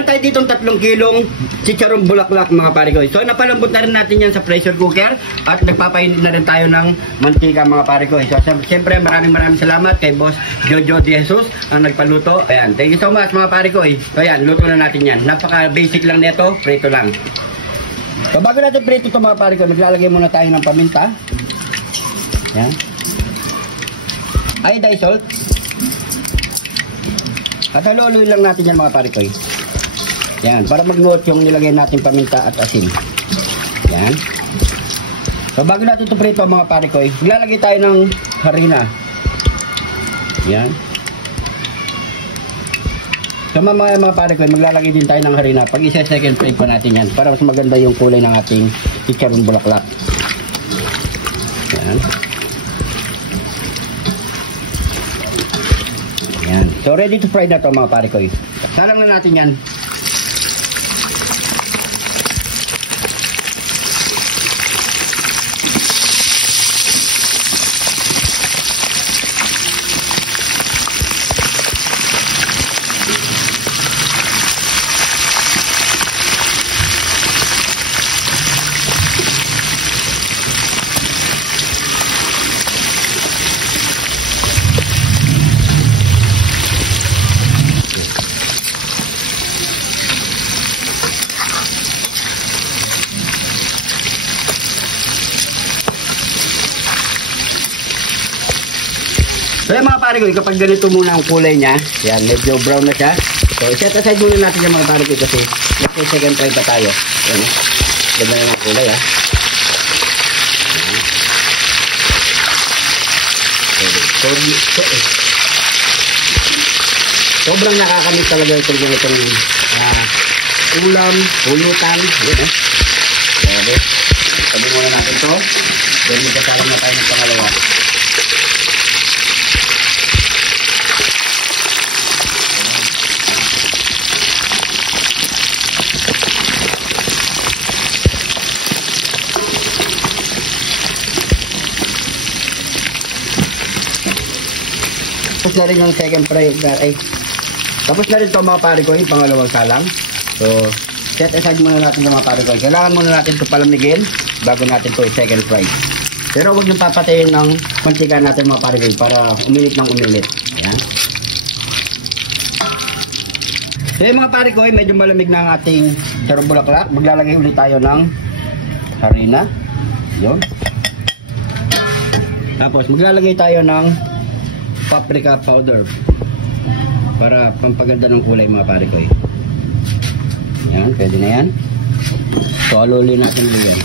meron tayo ditong 3 kilong chicharong bulaklak mga pare ko. So napalambot na rin natin yan sa pressure cooker at nagpapainit na rin tayo ng mantika mga pare ko. So siyempre maraming salamat kay Boss Jojo De Jesus ang nagpaluto. Ayan, thank you so much mga pare ko. So ayan, luto na natin yan. Napaka basic lang nito, prito lang. So bago natin prito ito mga pare ko, naglalagay muna tayo ng paminta. Ayan. Iodized salt. At haluin lang natin yan mga pare ko. Yan, para mag-note yung nilagay natin paminta at asin. Yan. So bago natin ito prito mga pare ko, maglalagay tayo ng harina. Yan. So mga pare ko, maglalagay din tayo ng harina. Pag isa-second fry pa natin yan para mas maganda yung kulay ng ating chicharong bulaklak. Yan. Yan. So ready to fry na to mga pare ko. Salang na natin yan. So yung mga pare ko, kapag ganito muna ang kulay niya, yan, medyo brown na siya. So set aside muna natin yung mga pare ko kasi second fry pa tayo. Yan, ganda na ang kulay sobrang nakakamit talaga itong ganitong ulam, pulutan. Yan Grabe. Sabi muna natin to. Then magkasalang na tayo ng pangalawa. Tapos na rin yung second fry. Tapos na rin ito mga pare ko, yung pangalawang salang. So, set aside muna natin yung mga pare ko. Kailangan muna natin ito palamigin bago natin ito second fry. Pero huwag yung papatayin ng mantika natin mga pare ko para umilit ng umilit. Ayan. So yung mga pare ko, medyo malamig na ang ating chicharong bulaklak. Maglalagay ulit tayo ng harina. Yun. Tapos maglalagay tayo ng paprika powder para pampaganda ng kulay mga pare ko. Yan, pwede na yan. So haluin natin yan.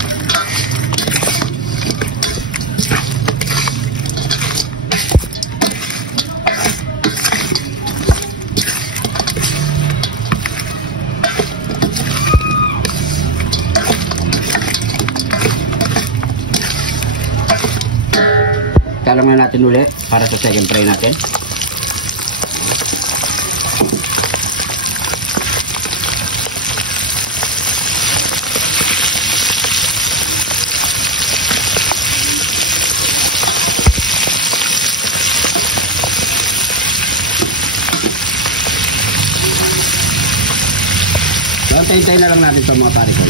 Talang na natin ulit para sa second fry natin. Hintay na lang natin ito mga pare ko.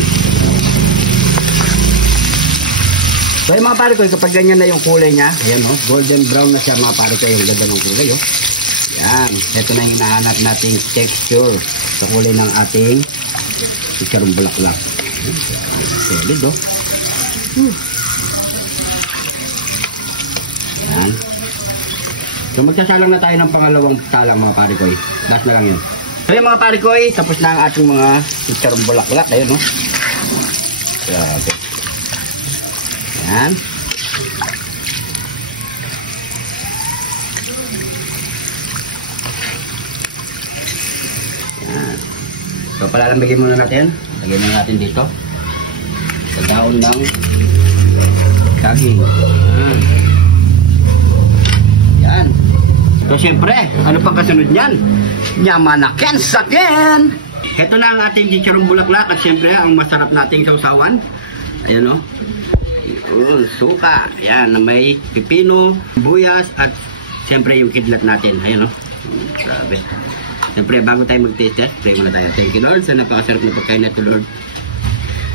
So yung mga pare ko, kapag ganyan na yung kulay niya, ayan o, golden brown na siya mga pare ko, yung ganda ng kulay o. Yan, ito na yung hinahanap nating texture sa kulay ng ating chicharong bulaklak. Solid o. Yan. So magsasalang na tayo ng pangalawang salang mga pare ko. Last na lang yun. So yung mga pare ko, tapos na ang ating mga chicharong bulaklak. Ayun o. Grabe. Yan. Yan. So palalambigin muna natin. Lagyan muna natin dito. Sa daon ng saging. Yan. Yan. So syempre, ano pang kasunod niyan? Nyamanaken sakin! Ito na ang ating chicharong bulaklak at syempre ang masarap nating sausawan. Ayan o. Suka. Ayan, na may pipino, buyas, at siyempre yung kidlat natin. Ayan o. Grabe. Siyempre, bago tayo mag-taste test, pray muna tayo. Thank you, Lord, sa napakasarap na pagkain na ito, Lord.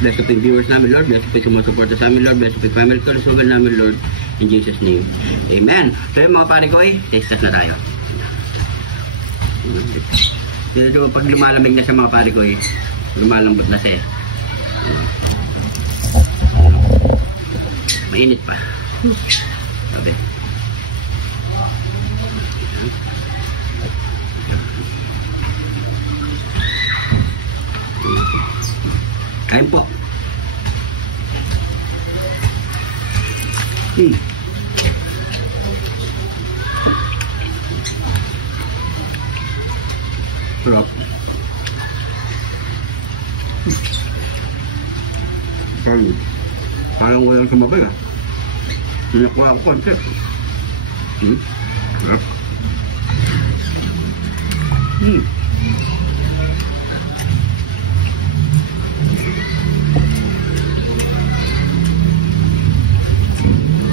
Bless po yung viewers namin, Lord. Bless po yung mga supporters namin, Lord. Bless po yung family ko, sugal namin, Lord. In Jesus' name. Amen. So yung mga pare ko, taste test na tayo. Dito pag lumalamig na sa mga pare ko, lumalambot na siya. Mainit pa. Okay. Kain po. Sarap. Parang walang sumabay ah. Nakuha ko konti. Sarap.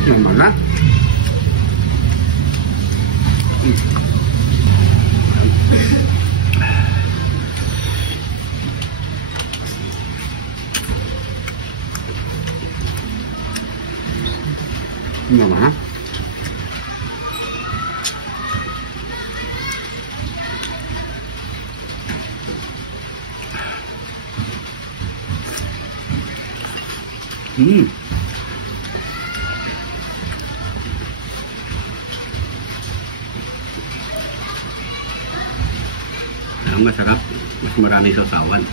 Yang mana? Yang mana? Ang masarap, mas marami sausawan.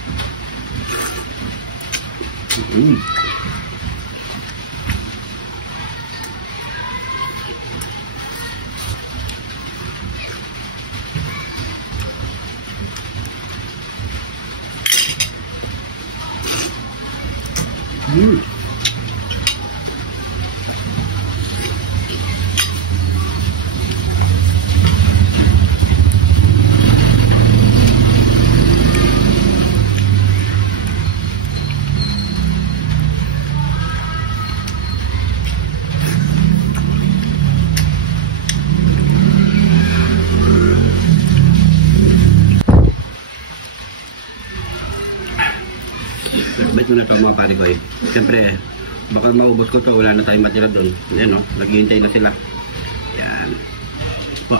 Bait mo na ito mga pare ko eh. Siyempre, baka maubos ko to, wala na tayong matira doon. Ayan o, naghihintay na sila. Ayan. Oh.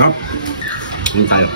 Hop. Ayan tayo.